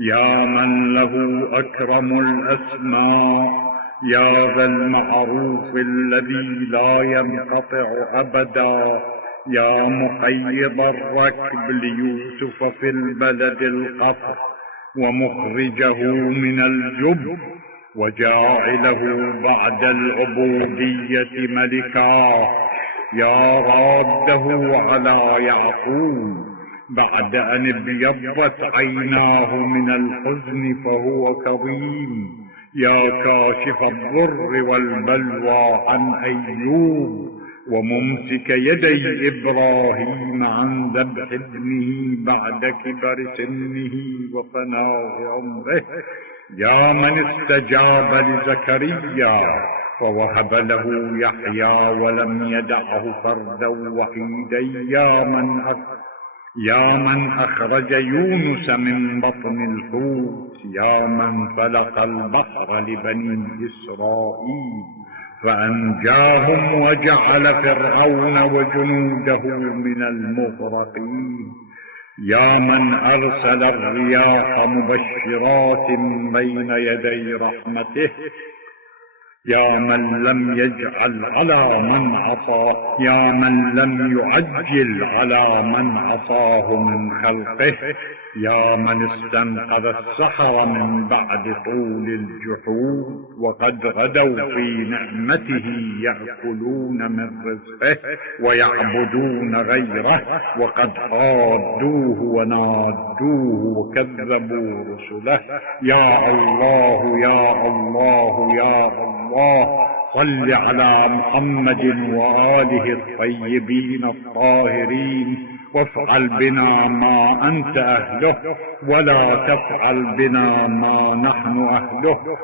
يا من له أكرم الأسماء، يا ذا المعروف الذي لا ينقطع أبدا، يا مقيض الركب ليوسف في البلد القفر، ومخرجه من الجب، وجاعله بعد العبودية ملكا، يا راده على يعقوب بعد أن ابيضت عيناه من الحزن فهو كظيم، يا كاشف الضر والبلوى عن أيوب، وممسك يدي إبراهيم عن ذبح ابنه بعد كبر سنه وفناء عمره، يا من استجاب لزكريا فوهب له يحيى ولم يدعه فردا وحيدا، يا من أخرج يونس من بطن الحوت، يا من فلق البحر لبني إسرائيل فأنجاهم وجعل فرعون وجنوده من المغرقين، يا من أرسل الرياح مبشرات بين يدي رحمته، يا من لم يجعل على من عصاه، يا من لم يعجل على من عصاه من خلقه، يا من استنقذ السحر من بعد طول الجحود وقد غدوا في نعمته يأكلون من رزقه ويعبدون غيره، وقد حادوه ونادوه وكذبوا رسله، يا الله يا الله يا الله، صل على محمد وآله الطيبين الطاهرين، وافعل بنا ما أنت أهله ولا تفعل بنا ما نحن أهله.